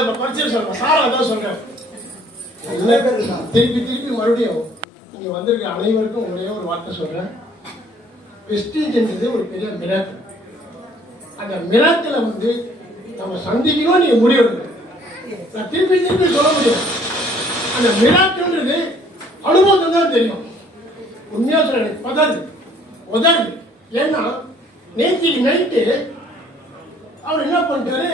அதான் பரிச்சயம் சொல்றேன் சார், அதான் சொல்றேன். திருப்பி மறுபடியும் இங்க வந்திருக்க அனைவருக்கும் ஒரே ஒரு வார்த்தை சொல்றேன். வெஸ்டீஜ் என்பது ஒரு பெரிய மிராக்கிள். அந்த மிராக்கிளை வந்து நம்ம சந்திக்கணும் நீங்க முடிவெடுக்கணும். நான் திருப்பி சொல்ல முடியும். அந்த மிராக்கிள்ன்றது அனுபவத்தில் தான் தெரியும். உண்மையா சொல்றேன், உதறது. ஏன்னா நேற்றுக்கு நைட்டு அவர் என்ன பண்ணிட்டாரு,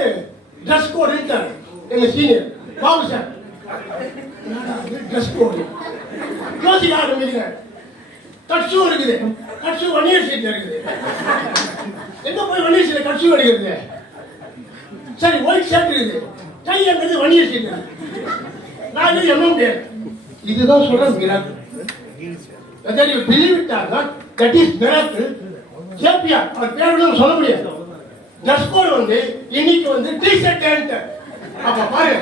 ட்ரெஸ் கோட் எடுத்தாரு. எங்க senior Babu sir dress code யோசிக்க ஆரம்பிங்க. கட்சு இருக்குது, கட்சு வன்னியர் சீட்ல இருக்குது. எங்க போய் வன்னியர் சீட்ல கட்சு அடிக்கிறது? சரி, ஒயிட் ஷர்ட் இருக்குது, கை எங்கிறது வன்னியர் சீட். நான் இது என்ன முடியாது. இதுதான் சொல்றேன் miracle. whether you believe it or not, that is miracle. KPR அவர் பேர் சொல்ல முடியாது. ட்ரெஸ் கோட் வந்து இன்னைக்கு வந்து டி-ஷர்ட் பேண்ட். அப்ப பாருங்க,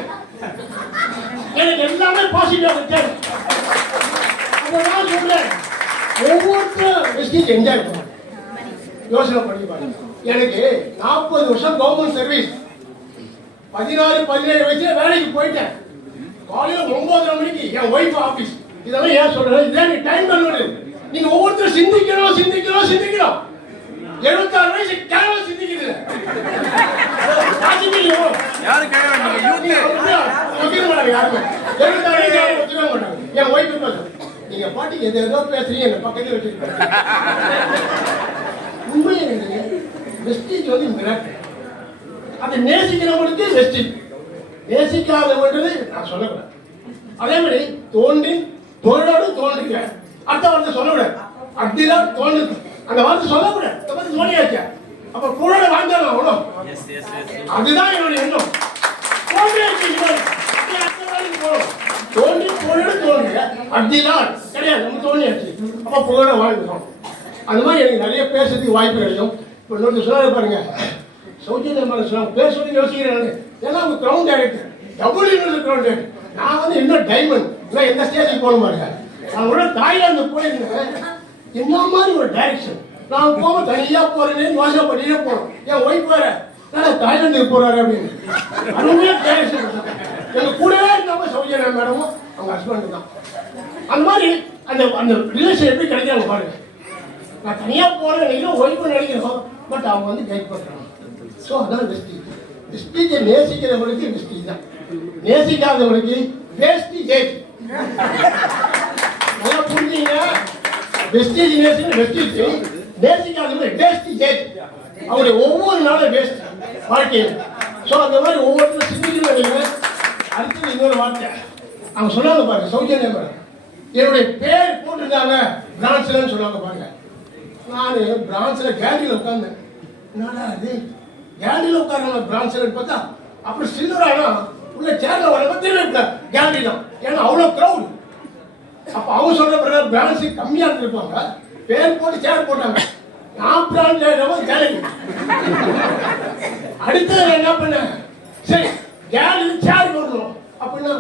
எனக்கு எல்லாமே பாசிட்டிவா இருக்கு. அப்ப நான் சொல்றேன், ஒவ்வொருத்தரும் வெஸ்டீஜ் என்ஜாய் பண்ணுங்க. யோசனை பண்ணி பாருங்க. எனக்கு 40 வருஷம் கவர்மெண்ட் சர்வீஸ். 16-17 வயசுல வேலைக்கு போயிட்டேன். காலையில 9:30 மணிக்கு என் ஒய்ஃப் ஆபீஸ். இதெல்லாம் ஏன் சொல்றேன், இதான் டைம் பண்ணுவது. நீங்க ஒவ்வொருத்தரும் சிந்திக்கணும். 76 வயசு கேவல சிந்திக்கிறது. யாரு கேட்கறாங்க? என் ஒய்ஃப் நீங்க பாட்டுக்கு ஏதோ பேசுறீங்க, என்ன பக்கத்துல வச்சிருக்கீங்க. உண்மையை வெஸ்டீஜ் வந்து மிராக்கிள். அதை நேசிக்கிறவங்களுக்கு வெஸ்டீஜ், நேசிக்காதவன்றது நான் சொல்லக்கூடாது. அதே மாதிரி தோன்றோடு தோன்றுங்க. அடுத்த வார்த்தை சொல்லக்கூடாது. அப்படிதான் தோன்றுது, அந்த வார்த்தை சொல்லக்கூடாது. தோணியாச்சா அப்ப கூட வாழ்ந்தாலும் அவ்வளோ. அதுதான் என்னுடைய எண்ணம். தோன்றுங்க அப்படிதான் கிடையாது. நம்ம தோணியாச்சு அப்ப புகழ வாழ்ந்துடும். அந்த மாதிரி எனக்கு நிறைய பேசுறதுக்கு வாய்ப்பு கிடைக்கும். இப்போ இன்னொரு சொல்ல பாருங்க, சௌஜன்யா சொல்லுவாங்க பேசுறது யோசிக்கிறேன். ஏன்னா அவங்க ground director, double ground director. நான் வந்து இன்னும் டைமண்ட் எந்த ஸ்டேஜுக்கு போக மாட்டேன். நான் கூட தாய்லாந்து போயிருந்தேன். என்ன மாதிரி ஒரு டைரக்ஷன். நான் போக தனியா போறேன்னு யோசனை பண்ணிட்டே போறோம். என் ஒய்ஃப் வேற தாய்லாந்துக்கு போறாரு அப்படின்னு. அருமையா டைரக்ஷன். எங்க கூடவே இருந்தாம சௌஜன்யா மேடமும் அவங்க ஹஸ்பண்ட் தான். அந்த மாதிரி அந்த ரிலேஷன் எப்படி கிடைக்கிறாங்க பாருங்க. நான் தனியா போறேன் நினைக்கிறேன், ஒய்ஃபு நினைக்கிறோம், பட் அவங்க வந்து கைட் பண்றாங்க. ஸோ அதான் வெஸ்டீஜ். வெஸ்டீஜை நேசிக்கிறவங்களுக்கு வெஸ்டீஜ் தான், நேசிக்காதவங்களுக்கு வேஸ்டீஜ். நல்லா புரிஞ்சீங்க. Vestige Vestige, நேசிக்காதவங்க வேஸ்டீஜ். அவருடைய ஒவ்வொரு நாளும் வேஸ்ட் வாழ்க்கையில். ஸோ அந்த மாதிரி ஒவ்வொருத்தரும் சிந்திக்கணும். அடுத்தது இன்னொரு வார்த்தை அவங்க சொன்னாங்க பாருங்க, சௌஜன்யா மேடம் என்னுடைய பேர் போட்டிருந்தாங்க பிரான்ஸ்லன்னு சொன்னாங்க பாருங்க. நான் பிரான்ஸ்ல கேண்டீன்ல உட்கார்ந்தேன். என்னடா அது கேண்டீன்ல உட்கார்றாங்க பிரான்ஸ்ல பார்த்தா, அப்புறம் சில்வரானா உள்ள சேர்ல வர திரும்ப கேண்டீன் தான். ஏன்னா அவ்வளோ க்ரௌட். அப்ப அவங்க சொல்ற பிறகு பிரான்ஸ் கம்மியா இருப்பாங்க, பேர் போட்டு சேர் போட்டாங்க. நான் பிரான்ஸ் கேலரி. அடுத்தது என்ன பண்ண, சரி கேலரி சேர் போடணும் அப்படின்னா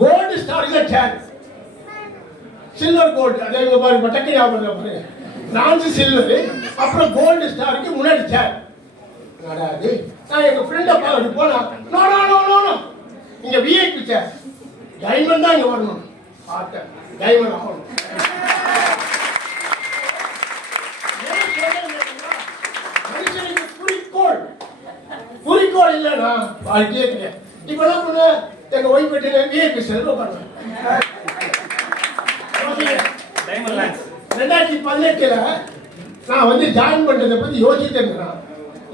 கோல்டு ஸ்டார் இல்ல சேர், சில்வர் கோல்டு. அதே பாருங்க டக்கு ஞாபகம் பாருங்க, பிரான்ஸ் சில்வர், அப்புறம் கோல்டு ஸ்டாருக்கு முன்னாடி சேர். நடாது நான் எங்க ஃப்ரெண்டை பார்த்து போனா, நோ இங்க விஐபி சேர், டைமண்ட் தான் இங்க வரணும். பார்த்தேன் டைமண்ட் ஆகணும். மனுஷனுக்கு குறிக்கோள் இல்லைன்னா வாழ்க்கையே கிடையாது. இப்ப என்ன பண்ண, எங்க ஒய்ஃப் வீட்டுல விஐபி சேர் உட்காருவேன். 2018 நான் வந்து ஜாயின் பண்றதை பத்தி யோசிச்சுட்டு இருந்தேன்.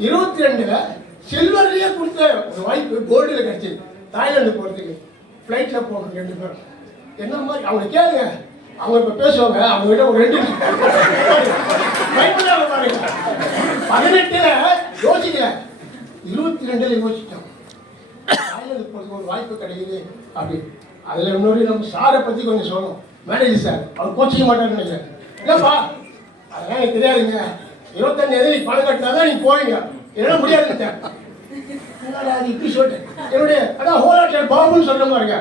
22 சில்வர்லயே கொடுத்த ஒரு வாய்ப்பு கோல்டுல கிடைச்சது. தாய்லாந்து போறதுக்கு ஃபிளைட்ல போகணும் 2 பேரும். என்ன மாதிரி அவங்க கேளுங்க, அவங்க இப்ப பேசுவாங்க. அவங்க கிட்ட ஒரு 2 பாருங்க. 18 யோசிக்கல, 22 யோசிச்சோம். தாய்லாந்து போறதுக்கு ஒரு வாய்ப்பு கிடைக்குது அப்படி. அதுல இன்னொரு நம்ம சாரை பத்தி கொஞ்சம் சொல்லணும். மேனேஜர் சார் அவர் கோச்சிக்க மாட்டாருன்னு நினைக்கிறேன். இல்லப்பா அதெல்லாம் எனக்கு தெரியாதுங்க, 25 பணம் கட்டினாதான் நீங்க போவீங்க, என்ன முடியாதுங்க. இப்படி சொல்லிட்டேன். என்னுடைய அதான் ஹோலாட்டர் பாபுன்னு சொல்ற மாதிரிங்க.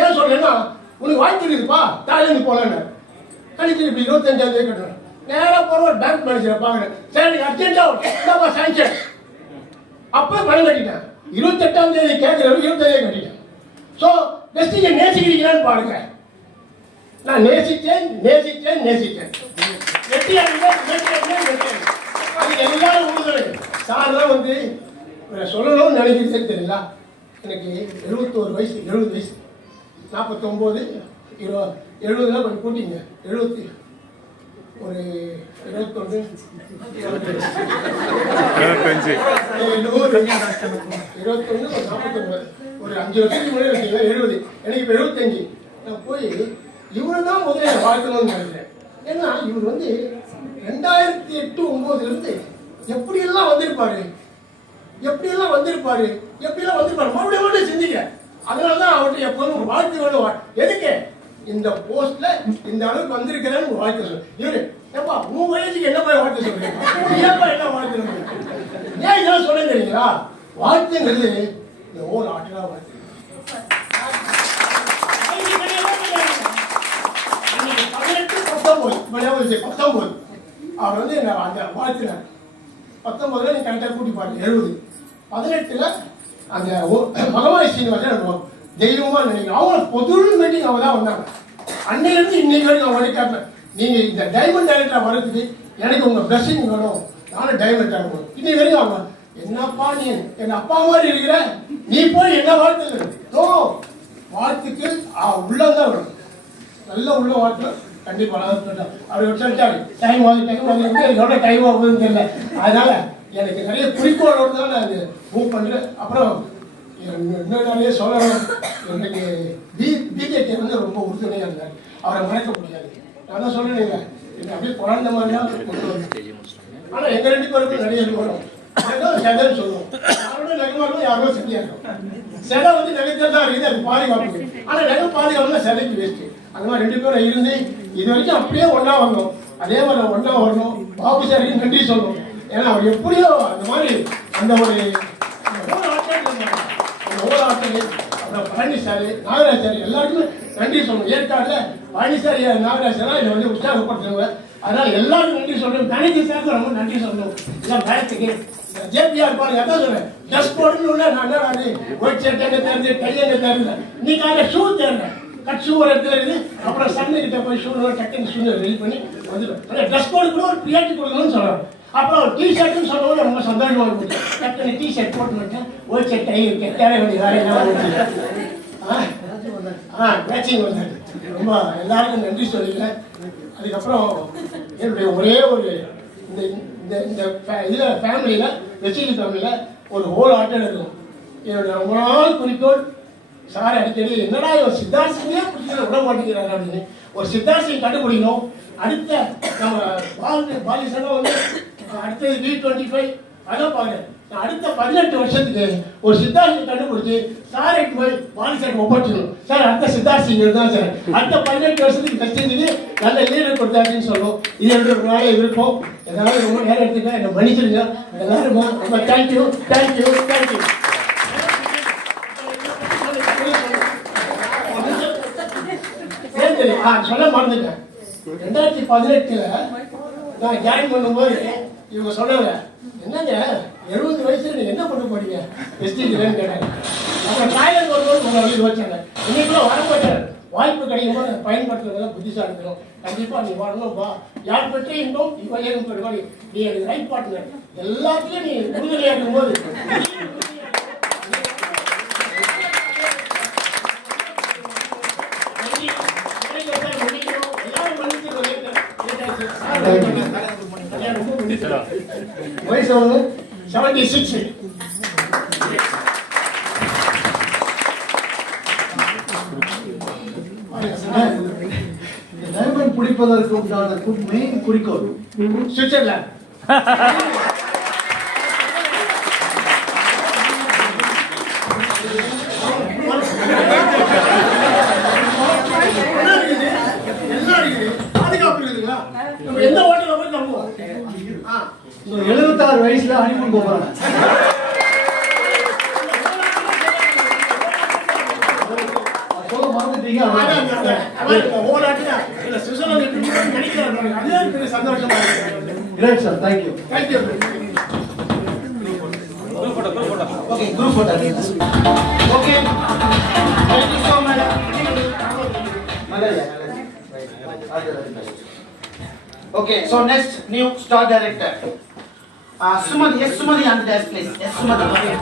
ஏன் சொல்றேன்னா, உனக்கு வாய்ப்பு இருக்குதுப்பா தாய்லாந்து போலான்னு. கழிச்சு இப்படி 25,000 கட்டணும். நேராக போற ஒரு பேங்க் மேனேஜரை பாக்குறேன். சரி அர்ஜென்டா சாங்ஷன். அப்ப பணம் கட்டிட்டேன். 28ஆம் தேதி கேட்கிறவங்க 27 கட்டிங்க. ஸோ வெஸ்டிஜை நேசிக்கிறீங்களான்னு பாருங்க. நான் நேசித்தேன் அது எல்லாரும் உறுதுணை. சார்லாம் வந்து சொல்லணும்னு நினைக்கிறது தெரியல. எனக்கு 71 வயசு, 70 வயசு, 49, 70 கொஞ்சம் கூட்டிங்க, 70 ஒரு 21, ஒரு 5 வருஷத்துக்கு முன்னாடி இருக்கீங்க 70. எனக்கு இப்போ 75. நான் போய் இவரு தான் முதல்ல வாழ்க்கணும்னு நினைக்கிறேன். ஏன்னா இவர் வந்து 2008-09 எப்படியெல்லாம் வந்திருப்பாரு மறுபடியும் சிந்திக்க. அதனால தான் அவர்கிட்ட எப்போதும் ஒரு வாழ்க்கை வேணும். எதுக்கு இந்த போஸ்ட்ல இந்த அளவுக்கு வந்திருக்கிறேன்னு வாழ்க்கை சொல்லு. இவரு ஏப்பா உன் வயசுக்கு என்ன மாதிரி வாழ்க்கை சொல்றீங்க, ஏப்பா என்ன வாழ்க்கை ஏன் இதெல்லாம் சொல்ல தெரியுங்களா? வாழ்க்கைங்கிறது இந்த ஓர் ஆற்றலா வாழ்க்கை. 19 அவர் வந்து என்ன அந்த வாழ்த்தினார். 19 நீ கரெக்டாக கூட்டி பாருங்க. 70 18 அந்த மகமாய் சீனிவாசன் தெய்வமா நினைக்கிறேன். அவங்க பொது மீட்டிங் அவங்க தான் வந்தாங்க. அன்னையிலிருந்து இன்னைக்கு வரைக்கும் அவங்க கேட்பேன், நீங்க இந்த டைமண்ட் டைரக்டரா வர்றதுக்கு எனக்கு உங்க பிளஸிங் வேணும், நானும் டைமண்ட் ஆகணும். இன்னைக்கு வரைக்கும் அவங்க என்னப்பா நீ என் அப்பா மாதிரி இருக்கிற, நீ போய் என்ன வாழ்த்து வாழ்த்துக்கு உள்ளதான் வேணும், நல்ல உள்ள வாழ்த்து கண்டிப்பா. அவர் சொல்லிட்டாரு டைம் எவ்வளோ டைம் ஆகுதுன்னு தெரியல. அதனால எனக்கு நிறைய குறிக்கோளோடு தான் நான் மூவ் பண்ணுறேன். அப்புறம் இன்னும் நிறைய சொல்லணும். எனக்கு பிஜேபி வந்து ரொம்ப உறுதுணையாக இருந்தார். அவரை மறக்க முடியாது. நான் தான் சொல்றேன், எனக்கு அப்படியே குழந்த மாதிரியா கொண்டு வந்து. ஆனால் எங்கள் 2 பேருக்கும் நிறைய வரும். செதன்னு சொல்லுவோம். யாரோட நகமாரும் யாரோ சரியா இருக்கும். செதை வந்து நகைத்தான் தான் இருக்குது, அது பாதுகாப்பு. ஆனால் நகை பாதுகாப்புனா செதைக்கு வேஸ்ட்டு. அந்த மாதிரி 2 பேரும் இருந்து இது வரைக்கும் அப்படியே ஒன்றா வந்தோம். அதே மாதிரி ஒன்றா வரணும். பாபு சாருக்கு நன்றி சொல்லணும். ஏன்னா அவர் எப்படியோ அந்த மாதிரி அந்த ஒரு ஆட்கள் அப்புறம் பழனிசாமி நாகராஜாரி எல்லாருக்குமே நன்றி சொல்லணும். ஏற்காடுல பழனிசாமி நாகராஜா இதை வந்து உற்சாகப்படுத்துவாங்க. அதனால எல்லாருக்கும் நன்றி சொல்லணும். கணிதி சாருக்கு ரொம்ப நன்றி சொல்லணும். எல்லாம் பயத்துக்கு ஜேபிஆர் பாருங்க, அதான் சொல்றேன். ட்ரெஸ் போடணும்னு நான் என்ன ஒயிட் ஷர்ட் எங்க தெரிஞ்சு கை எங்க தெரிஞ்ச இன்னைக்காக ஷூ தேர்ந்தேன். கட் ஷூ ஒரு இடத்துல இருக்குது. அப்புறம் சன்னு கிட்ட போய் ஷூ டக்குன்னு ஷூ ரெடி பண்ணி வந்துடும். ட்ரெஸ் கோடு கூட ஒரு பிரியாட்டி கொடுக்கணும்னு சொல்றாங்க. அப்புறம் டிஷர்ட்னு சொல்லும்போது ரொம்ப சந்தோஷமா இருக்குது. டக்குன்னு டிஷர்ட் போட்டு விட்டேன். ஒயிட் ஷர்ட் கை இருக்கேன் தேவை வேண்டிய வேற என்ன மேட்சிங் வந்தாங்க. ரொம்ப எல்லாருக்கும் நன்றி சொல்லிக்கிறேன். அதுக்கப்புறம் என்னுடைய ஒரே ஒரு இந்த இதில் ஃபேமிலியில் வெச்சிலி ஃபேமிலியில் ஒரு ஹோல் ஆட்டம் இருக்கும். என்னுடைய ரொம்ப நாள் குறிக்கோள் சார் அடிக்கடி என்னடா ஒரு சித்தார்த் சிங்கே பிடிச்சத விட மாட்டேங்கிறாங்க அப்படின்னு ஒரு சித்தார்த் சிங் கண்டுபிடிக்கணும். அடுத்த நம்ம பாலிசெல்லாம் வந்து அடுத்தது V25 அதான் பாருங்க. அடுத்த 18 வருஷத்துக்கு ஒரு சித்தார்த் சிங் கண்டுபிடிச்சி சார் போய் பாலிசெட் ஒப்படைச்சிடணும். சார் அடுத்த சித்தார்த் சிங் தான் சார் அடுத்த 18 வருஷத்துக்கு கஷ்டத்துக்கு நல்ல லீடர் கொடுத்தாச்சுன்னு சொல்லுவோம். இது என்னுடைய ஒரு நாளே விருப்பம். எல்லாரும் ரொம்ப நேரம் எடுத்துக்க என்னை மன்னிச்சிருங்க. எல்லாரும் ரொம்ப தேங்க்யூ. சொல்ல மறந்துட்டேன். 2018 நான் ஜாயின் பண்ணும்போது இவங்க சொன்னாங்க, என்னங்க 70 வயசுல நீங்க என்ன பண்ண போறீங்க வெஸ்டிஜிலன்னு கேட்டாங்க. அப்புறம் டாய்லெட் வரும்போது உங்களை வந்து யோசிச்சாங்க, இன்னைக்குள்ள வரமாட்டார். வாய்ப்பு கிடைக்கும் போது பயன்படுத்துறதுல புத்திசாலி இருக்கணும். கண்டிப்பா நீ வரணும்பா. யார் பற்றி இன்னும் இவ ஏதும் பெருமாள் நீ எனக்கு ரைட் பார்ட்னர். எல்லாத்தையும் நீ உறுதுணையா இருக்கும் போது வயசு 76. டைமண்ட் பிடிப்பதற்கு உண்டான மெயின் குறிக்கோள் சுவிட்சர்லாந்து. எந்த ஹோட்டல்ல போய் தங்குவோம். 76 வயசுல ஹனிமூன் போறாங்க. சந்தோஷமா இருக்கு. Okay, group photo. Okay. Thank you so much. Okay, so next new star director. Sumati, yes, Sumati on the desk, please. Yes, Sumati.